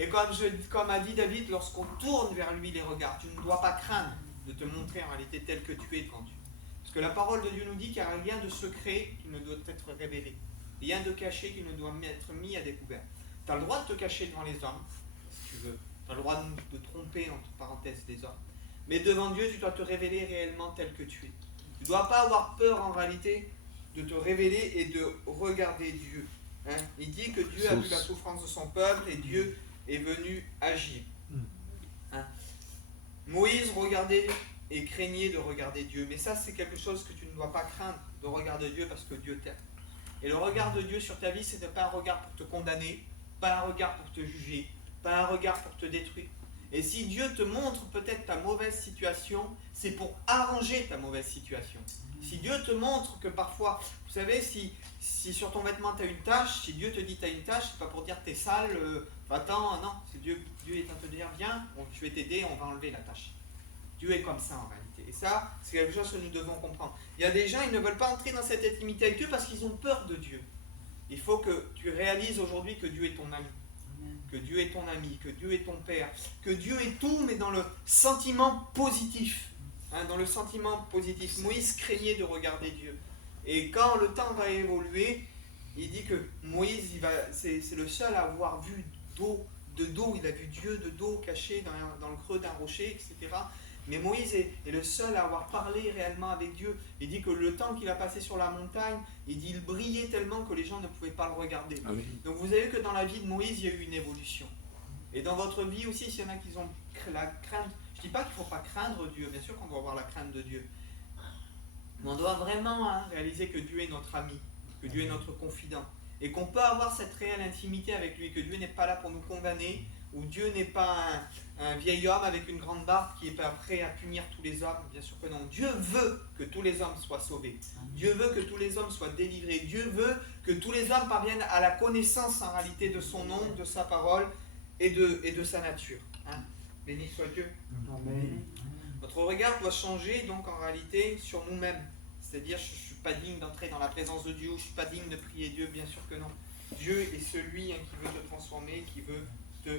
Et comme a dit David, lorsqu'on tourne vers lui les regards, tu ne dois pas craindre de te montrer en réalité tel que tu es devant Dieu. Parce que la parole de Dieu nous dit qu'il n'y a rien de secret qui ne doit être révélé. Rien de caché qui ne doit être mis à découvert. Tu as le droit de te cacher devant les hommes, si tu veux. Tu as le droit de tromper, entre parenthèses, les hommes. Mais devant Dieu, tu dois te révéler réellement tel que tu es. Tu ne dois pas avoir peur en réalité de te révéler et de regarder Dieu. Hein? Il dit que Dieu a vu la souffrance de son peuple et Dieu est venu agir. Hein? Moïse regardait et craignait de regarder Dieu. Mais ça, c'est quelque chose que tu ne dois pas craindre, de regarder Dieu parce que Dieu t'aime. Et le regard de Dieu sur ta vie, ce n'est pas un regard pour te condamner, pas un regard pour te juger, pas un regard pour te détruire. Et si Dieu te montre peut-être ta mauvaise situation, c'est pour arranger ta mauvaise situation. Si Dieu te montre que parfois, vous savez, si sur ton vêtement tu as une tache, si Dieu te dit tu as une tache, c'est pas pour dire tu es sale, attends, non, c'est Dieu est en train de te dire viens, je vais t'aider, on va enlever la tache. Dieu est comme ça en réalité. Et ça, c'est quelque chose que nous devons comprendre. Il y a des gens, ils ne veulent pas entrer dans cette intimité avec Dieu parce qu'ils ont peur de Dieu. Il faut que tu réalises aujourd'hui que Dieu est ton ami. Que Dieu est ton ami, que Dieu est ton Père, que Dieu est tout, mais dans le sentiment positif. Hein, dans le sentiment positif. Moïse craignait de regarder Dieu. Et quand le temps va évoluer, il dit que Moïse, c'est le seul à avoir vu de dos, il a vu Dieu de dos caché dans le creux d'un rocher, etc. Mais Moïse est le seul à avoir parlé réellement avec Dieu. Il dit que le temps qu'il a passé sur la montagne, il brillait tellement que les gens ne pouvaient pas le regarder. Ah oui. Donc vous avez vu que dans la vie de Moïse, il y a eu une évolution. Et dans votre vie aussi, s'il y en a qui ont la crainte, je ne dis pas qu'il ne faut pas craindre Dieu, bien sûr qu'on doit avoir la crainte de Dieu. Mais on doit vraiment réaliser que Dieu est notre ami, que Dieu est notre confident. Et qu'on peut avoir cette réelle intimité avec lui, que Dieu n'est pas là pour nous condamner, où Dieu n'est pas un vieil homme avec une grande barbe qui est pas prêt à punir tous les hommes. Bien sûr que non. Dieu veut que tous les hommes soient sauvés. Dieu veut que tous les hommes soient délivrés. Dieu veut que tous les hommes parviennent à la connaissance en réalité de son nom, de sa parole et de sa nature. Hein? Béni soit Dieu. Amen. Notre regard doit changer donc en réalité sur nous-mêmes. C'est-à-dire, je ne suis pas digne d'entrer dans la présence de Dieu, je ne suis pas digne de prier Dieu, bien sûr que non. Dieu est celui qui veut te transformer, qui veut te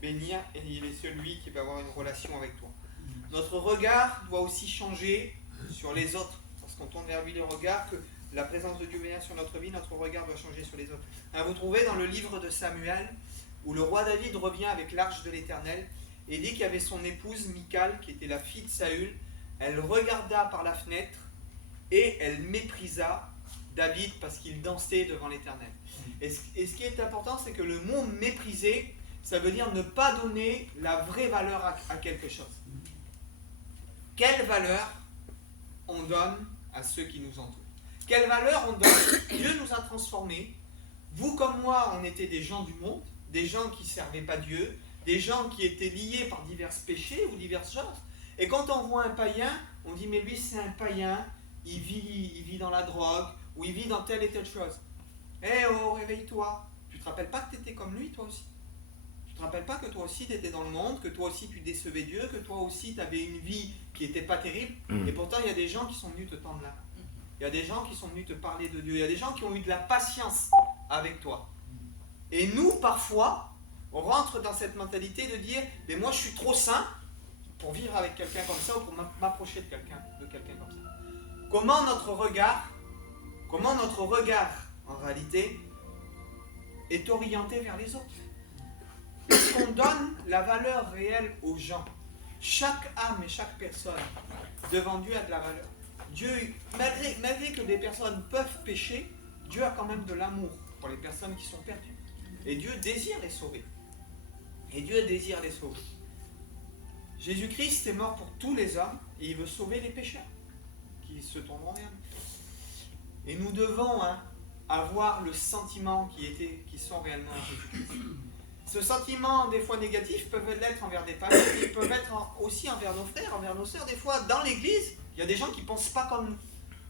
bénir, et il est celui qui va avoir une relation avec toi. Notre regard doit aussi changer sur les autres, parce qu'on tourne vers lui les regards, que la présence de Dieu vient sur notre vie, notre regard doit changer sur les autres. Alors, vous trouvez dans le livre de Samuel, où le roi David revient avec l'arche de l'Éternel, et dit qu'il y avait son épouse Michal, qui était la fille de Saül. Elle regarda par la fenêtre, et elle méprisa David parce qu'il dansait devant l'Éternel. Et ce qui est important, c'est que le mot mépriser, ça veut dire ne pas donner la vraie valeur à quelque chose. Quelle valeur on donne à ceux qui nous entourent? Quelle valeur on donne? Dieu nous a transformés. Vous comme moi, on était des gens du monde, des gens qui ne servaient pas Dieu, des gens qui étaient liés par divers péchés ou diverses choses. Et quand on voit un païen, on dit mais lui c'est un païen, il vit dans la drogue, ou il vit dans telle et telle chose. Eh oh, réveille-toi. Tu te rappelles pas que tu étais comme lui, toi aussi? Tu te rappelles pas que toi aussi tu étais dans le monde, que toi aussi tu décevais Dieu, que toi aussi tu avais une vie qui n'était pas terrible, et pourtant il y a des gens qui sont venus te tendre la main. Il y a des gens qui sont venus te parler de Dieu, il y a des gens qui ont eu de la patience avec toi. Et nous, parfois, on rentre dans cette mentalité de dire « mais moi je suis trop saint pour vivre avec quelqu'un comme ça ou pour m'approcher de quelqu'un comme ça ». Comment notre regard, en réalité, est orienté vers les autres? Est-ce qu'on donne la valeur réelle aux gens? Chaque âme et chaque personne devant Dieu a de la valeur. Dieu, malgré que des personnes peuvent pécher, Dieu a quand même de l'amour pour les personnes qui sont perdues. Et Dieu désire les sauver. Jésus-Christ est mort pour tous les hommes et il veut sauver les pécheurs qui se tourneront vers lui. Et nous devons avoir le sentiment qui sont réellement en Jésus-Christ. Ce sentiment, des fois négatif, peuvent l'être envers des païens, ils peuvent être aussi envers nos frères, envers nos sœurs. Des fois, dans l'église, il y a des gens qui ne pensent pas comme nous.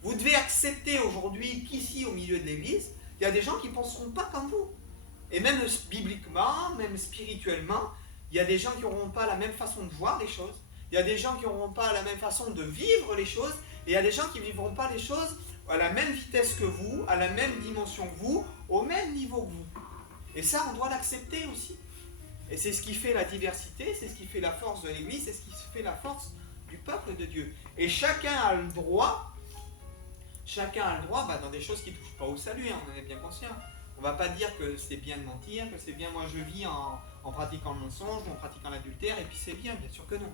Vous devez accepter aujourd'hui qu'ici, au milieu de l'église, il y a des gens qui ne penseront pas comme vous. Et même bibliquement, même spirituellement, il y a des gens qui n'auront pas la même façon de voir les choses. Il y a des gens qui n'auront pas la même façon de vivre les choses. Et il y a des gens qui ne vivront pas les choses à la même vitesse que vous, à la même dimension que vous, au même niveau que vous. Et ça, on doit l'accepter aussi. Et c'est ce qui fait la diversité, c'est ce qui fait la force de l'Église, c'est ce qui fait la force du peuple de Dieu. Et chacun a le droit, dans des choses qui ne touchent pas au salut, on en est bien conscient. On ne va pas dire que c'est bien de mentir, que c'est bien, moi je vis en pratiquant le mensonge, en pratiquant l'adultère, et puis c'est bien sûr que non.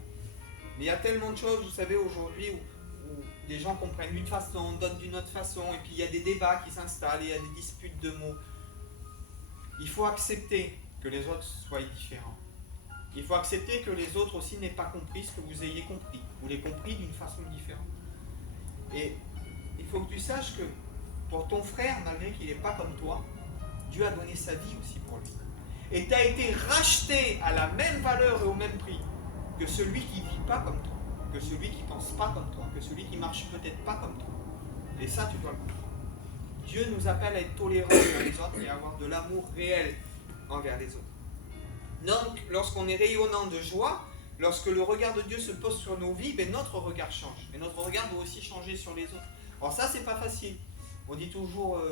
Mais il y a tellement de choses, vous savez, aujourd'hui, où les gens comprennent d'une façon, donnent d'une autre façon, et puis il y a des débats qui s'installent, il y a des disputes de mots. Il faut accepter que les autres soient différents. Il faut accepter que les autres aussi n'aient pas compris ce que vous ayez compris. Vous l'avez compris d'une façon différente. Et il faut que tu saches que pour ton frère, malgré qu'il n'est pas comme toi, Dieu a donné sa vie aussi pour lui. Et tu as été racheté à la même valeur et au même prix que celui qui ne vit pas comme toi, que celui qui ne pense pas comme toi, que celui qui ne marche peut-être pas comme toi. Et ça, tu dois le comprendre. Dieu nous appelle à être tolérants envers les autres et à avoir de l'amour réel envers les autres. Donc, lorsqu'on est rayonnant de joie, lorsque le regard de Dieu se pose sur nos vies, ben notre regard change. Et notre regard doit aussi changer sur les autres. Alors ça, c'est pas facile. On dit toujours,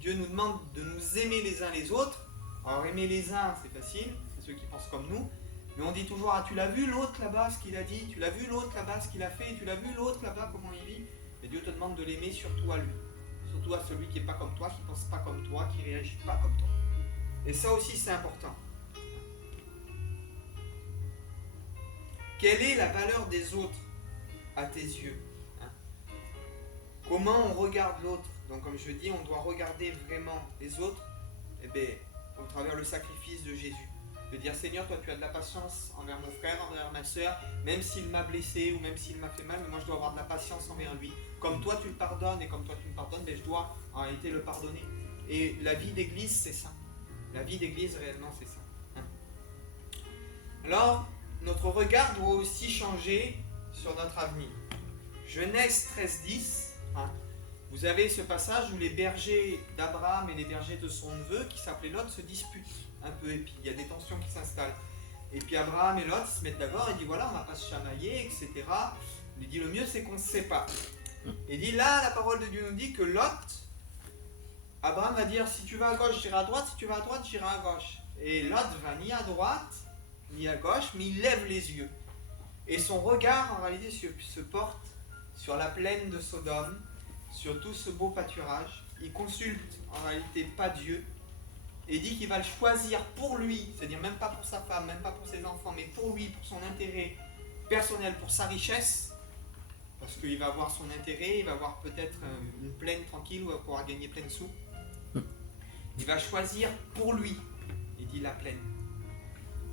Dieu nous demande de nous aimer les uns les autres. Alors aimer les uns, c'est facile, c'est ceux qui pensent comme nous. Mais on dit toujours, ah tu l'as vu l'autre là-bas, ce qu'il a dit, tu l'as vu l'autre là-bas, ce qu'il a fait, tu l'as vu l'autre là-bas, comment il vit. Et Dieu te demande de l'aimer surtout à lui. Surtout à celui qui n'est pas comme toi, qui ne pense pas comme toi, qui ne réagit pas comme toi. Et ça aussi, c'est important. Quelle est la valeur des autres à tes yeux, hein? Comment on regarde l'autre? Donc comme je dis, on doit regarder vraiment les autres au travers le sacrifice de Jésus. De dire, Seigneur, toi tu as de la patience envers mon frère, envers ma soeur, même s'il m'a blessé ou même s'il m'a fait mal, mais moi je dois avoir de la patience envers lui. Comme toi tu le pardonnes et comme toi tu me pardonnes, je dois en réalité le pardonner. Et la vie d'église, c'est ça. La vie d'église, réellement, c'est ça. Hein? Alors, notre regard doit aussi changer sur notre avenir. Genèse 13:10, hein, vous avez ce passage où les bergers d'Abraham et les bergers de son neveu, qui s'appelait Lot, se disputent un peu, et puis il y a des tensions qui s'installent. Et puis Abraham et Lot se mettent d'accord et disent voilà, on ne va pas se chamailler, etc. Il dit le mieux c'est qu'on se sépare. Et il dit là, la parole de Dieu nous dit que Lot, Abraham va dire si tu vas à gauche, j'irai à droite, si tu vas à droite, j'irai à gauche. Et Lot va ni à droite, ni à gauche, mais il lève les yeux. Et son regard, en réalité, se porte sur la plaine de Sodome, sur tout ce beau pâturage. Il consulte, en réalité, pas Dieu, et dit qu'il va le choisir pour lui, c'est-à-dire même pas pour sa femme, même pas pour ses enfants, mais pour lui, pour son intérêt personnel, pour sa richesse, parce qu'il va avoir son intérêt, il va avoir peut-être une plaine tranquille où il va pouvoir gagner plein de sous. Il va choisir pour lui, il dit la plaine.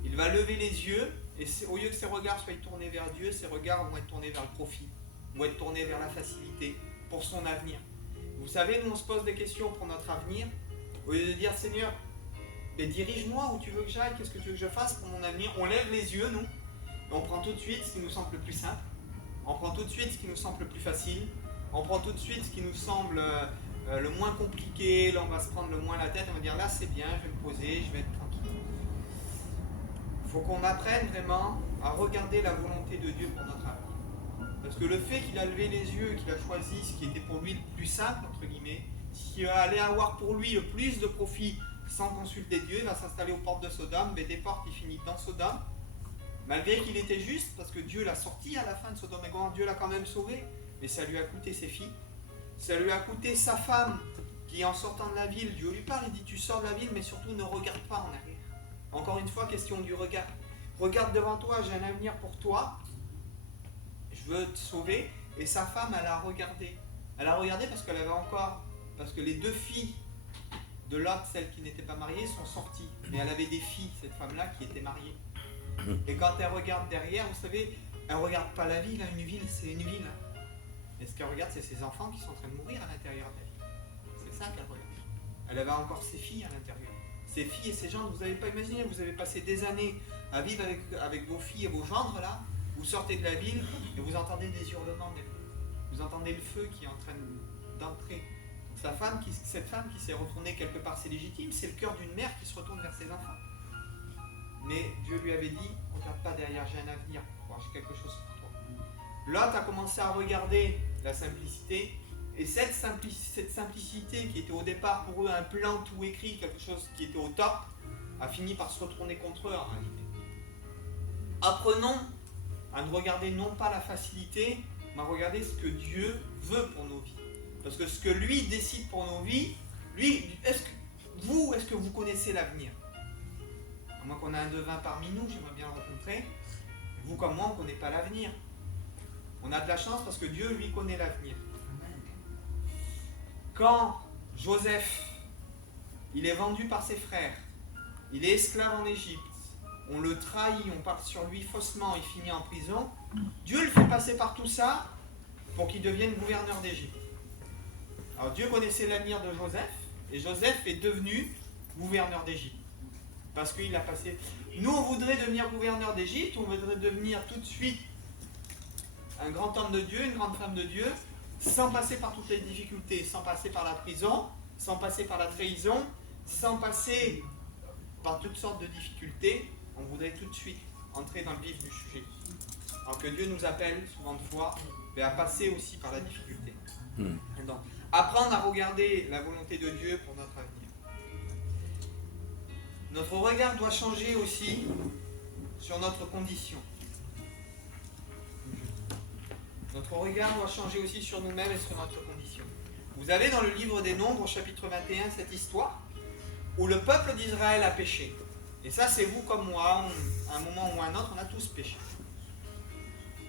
Il va lever les yeux, et au lieu que ses regards soient tournés vers Dieu, ses regards vont être tournés vers le profit, vont être tournés vers la facilité, pour son avenir. Vous savez, nous on se pose des questions pour notre avenir, au lieu de dire Seigneur, dirige-moi où tu veux que j'aille, qu'est-ce que tu veux que je fasse pour mon avenir. On lève les yeux, nous, et on prend tout de suite ce qui nous semble le plus simple, on prend tout de suite ce qui nous semble le plus facile, on prend tout de suite ce qui nous semble le moins compliqué, là on va se prendre le moins la tête, on va dire là c'est bien, je vais me poser, je vais être tranquille. Il faut qu'on apprenne vraiment à regarder la volonté de Dieu pour notre avenir. Parce que le fait qu'il a levé les yeux, qu'il a choisi ce qui était pour lui le plus simple, entre guillemets, ce qui allait avoir pour lui le plus de profit sans consulter Dieu, il va s'installer aux portes de Sodome, mais des portes il finit dans Sodome, malgré qu'il était juste, parce que Dieu l'a sorti à la fin de Sodome et Gomorrhe, Dieu l'a quand même sauvé, mais ça lui a coûté ses filles, ça lui a coûté sa femme, qui en sortant de la ville, Dieu lui parle, il dit tu sors de la ville, mais surtout ne regarde pas en arrière. Encore une fois, question du regard. Regarde devant toi, j'ai un avenir pour toi, je veux te sauver. Et sa femme, elle a regardé. Elle a regardé parce qu'elle avait encore, parce que les deux filles de Lot, celles qui n'étaient pas mariées, sont sorties. Mais elle avait des filles, cette femme-là, qui étaient mariées. Et quand elle regarde derrière, vous savez, elle ne regarde pas la ville, hein. Une ville, c'est une ville. Et ce qu'elle regarde, c'est ses enfants qui sont en train de mourir à l'intérieur de la ville. C'est ça qu'elle regarde. Elle avait encore ses filles à l'intérieur. Ces filles et ces gendres, vous n'avez pas imaginé, vous avez passé des années à vivre avec vos filles et vos gendres là, vous sortez de la ville et vous entendez des hurlements, vous entendez le feu qui est en train d'entrer. Cette femme qui s'est retournée quelque part, c'est légitime, c'est le cœur d'une mère qui se retourne vers ses enfants. Mais Dieu lui avait dit, ne regarde pas derrière, j'ai un avenir pour toi, j'ai quelque chose pour toi. Lot a commencé à regarder la simplicité, et cette simplicité qui était au départ pour eux un plan tout écrit, quelque chose qui était au top, a fini par se retourner contre eux en réalité. Apprenons à ne regarder non pas la facilité, mais à regarder ce que Dieu veut pour nos vies. Parce que ce que lui décide pour nos vies, est-ce que vous connaissez l'avenir? À moins qu'on ait un devin parmi nous, j'aimerais bien le rencontrer. Vous comme moi, on ne connaît pas l'avenir. On a de la chance parce que Dieu, lui, connaît l'avenir. Quand Joseph, il est vendu par ses frères, il est esclave en Égypte, on le trahit, on parle sur lui faussement, il finit en prison, Dieu le fait passer par tout ça pour qu'il devienne gouverneur d'Égypte. Alors Dieu connaissait l'avenir de Joseph, et Joseph est devenu gouverneur d'Égypte. Parce qu'il a passé... Nous, on voudrait devenir gouverneur d'Égypte, on voudrait devenir tout de suite un grand homme de Dieu, une grande femme de Dieu, sans passer par toutes les difficultés, sans passer par la prison, sans passer par la trahison, sans passer par toutes sortes de difficultés. On voudrait tout de suite entrer dans le vif du sujet. Alors que Dieu nous appelle souvent de fois à passer aussi par la difficulté. Donc, apprendre à regarder la volonté de Dieu pour notre avenir. Notre regard doit changer aussi sur notre condition. Notre regard doit changer aussi sur nous-mêmes et sur notre condition. Vous avez dans le livre des Nombres, chapitre 21, cette histoire où le peuple d'Israël a péché. Et ça, c'est vous comme moi, à un moment ou à un autre, on a tous péché.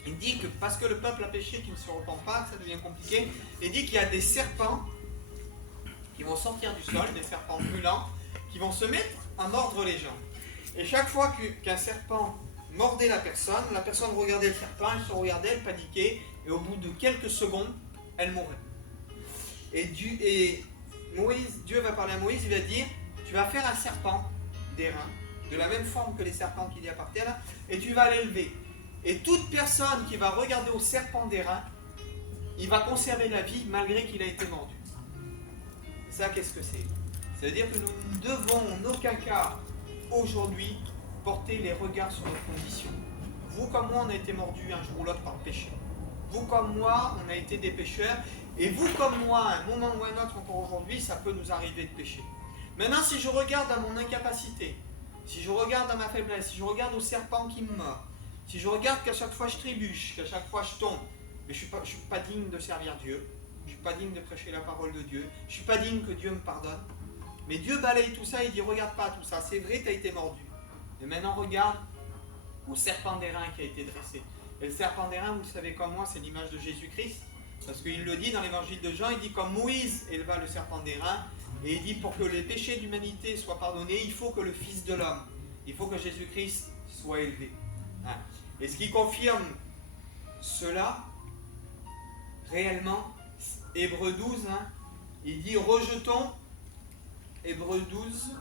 Il dit que parce que le peuple a péché, qu'il ne se repent pas, ça devient compliqué. Il dit qu'il y a des serpents qui vont sortir du sol, des serpents brûlants, qui vont se mettre à mordre les gens. Et chaque fois qu'un serpent mordait la personne regardait le serpent, elle se regardait, elle paniquait, et au bout de quelques secondes, elle mourait. Et Dieu va parler à Moïse, il va dire, tu vas faire un serpent d'airain, de la même forme que les serpents qu'il y a par terre, et tu vas l'élever. Et toute personne qui va regarder au serpent d'airain, il va conserver la vie malgré qu'il a été mordu. Et ça, qu'est-ce que c'est? C'est-à-dire que nous ne devons en aucun cas, aujourd'hui, porter les regards sur notre condition. Vous comme moi, on a été mordus un jour ou l'autre par le péché. Vous comme moi, on a été des pécheurs. Et vous comme moi, à un moment ou à un autre, encore aujourd'hui, ça peut nous arriver de pécher. Maintenant, si je regarde à mon incapacité, si je regarde à ma faiblesse, si je regarde au serpent qui me mord, si je regarde qu'à chaque fois je trébuche, qu'à chaque fois je tombe, mais je ne suis pas digne de servir Dieu, je ne suis pas digne de prêcher la parole de Dieu, je ne suis pas digne que Dieu me pardonne. Mais Dieu balaye tout ça et dit, regarde pas tout ça, c'est vrai, tu as été mordu. Et maintenant regarde au serpent d'airain qui a été dressé. Et le serpent d'airain, vous le savez comme moi, c'est l'image de Jésus-Christ. Parce qu'il le dit dans l'évangile de Jean, il dit comme Moïse éleva le serpent d'airain, et il dit pour que les péchés de l'humanité soient pardonnés, il faut que le Fils de l'homme, il faut que Jésus-Christ soit élevé. Et ce qui confirme cela, réellement, Hébreux 12, il dit rejetons, Hébreux 12,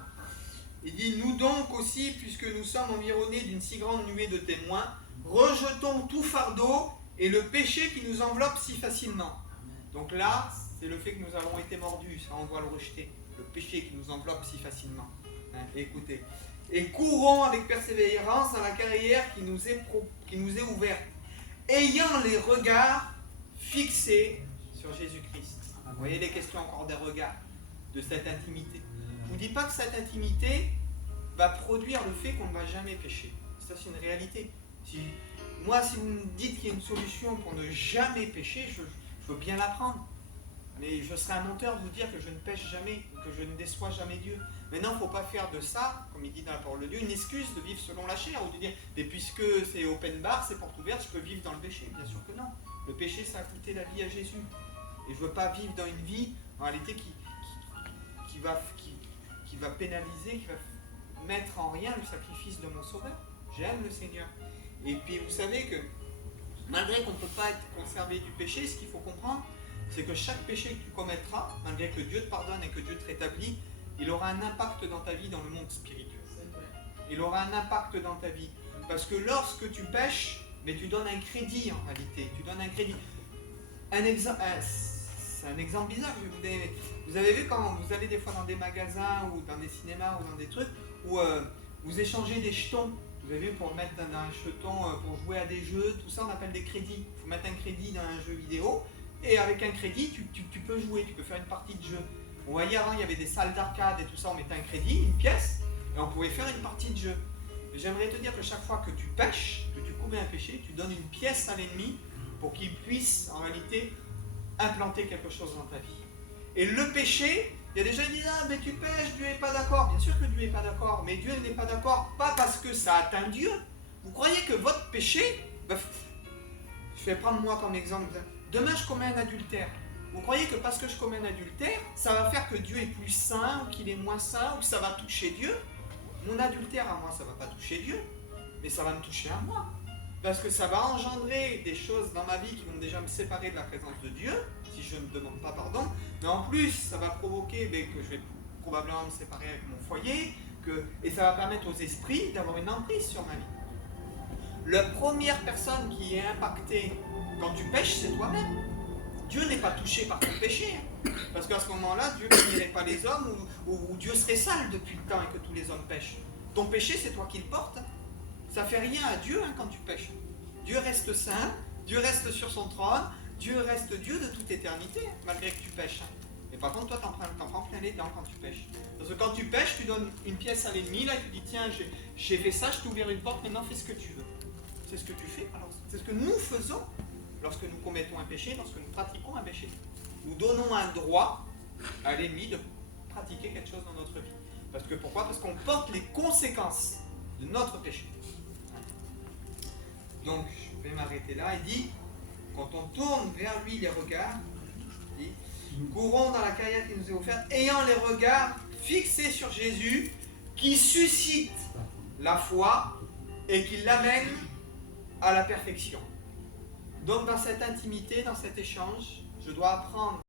il dit nous donc aussi, puisque nous sommes environnés d'une si grande nuée de témoins, rejetons tout fardeau et le péché qui nous enveloppe si facilement. Donc là, c'est le fait que nous avons été mordus, ça on doit le rejeter, le péché qui nous enveloppe si facilement. Écoutez. Et courons avec persévérance dans la carrière qui nous est ouverte, ayant les regards fixés sur Jésus-Christ. Vous voyez les questions encore des regards, de cette intimité. Je ne vous dis pas que cette intimité va produire le fait qu'on ne va jamais pécher. Ça, c'est une réalité. Si vous me dites qu'il y a une solution pour ne jamais pécher, je veux bien l'apprendre. Mais je serai un menteur de vous dire que je ne pêche jamais, que je ne déçois jamais Dieu. Maintenant, il ne faut pas faire de ça, comme il dit dans la parole de Dieu, une excuse de vivre selon la chair, ou de dire, mais puisque c'est open bar, c'est porte ouverte, je peux vivre dans le péché. Bien sûr que non. Le péché, ça a coûté la vie à Jésus. Et je ne veux pas vivre dans une vie, en réalité, qui va pénaliser, qui va mettre en rien le sacrifice de mon sauveur. J'aime le Seigneur. Et puis, vous savez que, malgré qu'on ne peut pas être conservé du péché, ce qu'il faut comprendre, c'est que chaque péché que tu commettras, malgré que Dieu te pardonne et que Dieu te rétablit, il aura un impact dans ta vie, dans le monde spirituel. Il aura un impact dans ta vie. Parce que lorsque tu pêches, mais tu donnes un crédit en réalité. Tu donnes un crédit. C'est un exemple bizarre que je vais vous donner. Vous avez vu quand vous allez des fois dans des magasins ou dans des cinémas ou dans des trucs où vous échangez des jetons. Vous avez vu, pour mettre dans un jeton, pour jouer à des jeux, tout ça on appelle des crédits. Il faut mettre un crédit dans un jeu vidéo. Et avec un crédit, tu peux jouer, tu peux faire une partie de jeu. Vous voyez, avant, il y avait des salles d'arcade et tout ça, on mettait un crédit, une pièce. Et on pouvait faire une partie de jeu. Mais j'aimerais te dire que chaque fois que tu pêches, que tu commets un péché, tu donnes une pièce à l'ennemi pour qu'il puisse en réalité implanter quelque chose dans ta vie. Et le péché, il y a des gens qui disent « Ah, mais tu pêches, Dieu n'est pas d'accord. » Bien sûr que Dieu n'est pas d'accord, mais Dieu n'est pas d'accord, pas parce que ça atteint Dieu. Vous croyez que votre péché... je vais prendre moi comme exemple. Demain, je commets un adultère. Vous croyez que parce que je commets un adultère, ça va faire que Dieu est plus saint, ou qu'il est moins saint, ou que ça va toucher Dieu? Mon adultère à moi, ça ne va pas toucher Dieu, mais ça va me toucher à moi. Parce que ça va engendrer des choses dans ma vie qui vont déjà me séparer de la présence de Dieu, si je ne me demande pas pardon, mais en plus, ça va provoquer que je vais probablement me séparer avec mon foyer, et ça va permettre aux esprits d'avoir une emprise sur ma vie. La première personne qui est impactée quand tu pêches, c'est toi-même. Dieu n'est pas touché par ton péché. Parce qu'à ce moment-là, Dieu ne bénirait pas les hommes ou Dieu serait sale depuis le temps et que tous les hommes pêchent. Ton péché, c'est toi qui le portes. Ça ne fait rien à Dieu quand tu pêches. Dieu reste saint, Dieu reste sur son trône, Dieu reste Dieu de toute éternité, malgré que tu pêches. Mais par contre, toi, t'en prends plein les dents quand tu pêches. Parce que quand tu pêches, tu donnes une pièce à l'ennemi, là, et tu dis, tiens, j'ai fait ça, je t'ai ouvert une porte, maintenant fais ce que tu veux. C'est ce que tu fais. Alors, c'est ce que nous faisons lorsque nous commettons un péché, lorsque nous pratiquons un péché. Nous donnons un droit à l'ennemi de pratiquer quelque chose dans notre vie. Parce que pourquoi? Parce qu'on porte les conséquences de notre péché. Donc, je vais m'arrêter là. Il dit, quand on tourne vers lui les regards, il dit, courons dans la carrière qui nous est offerte, ayant les regards fixés sur Jésus, qui suscite la foi et qui l'amène à la perfection. Donc, dans cette intimité, dans cet échange, je dois apprendre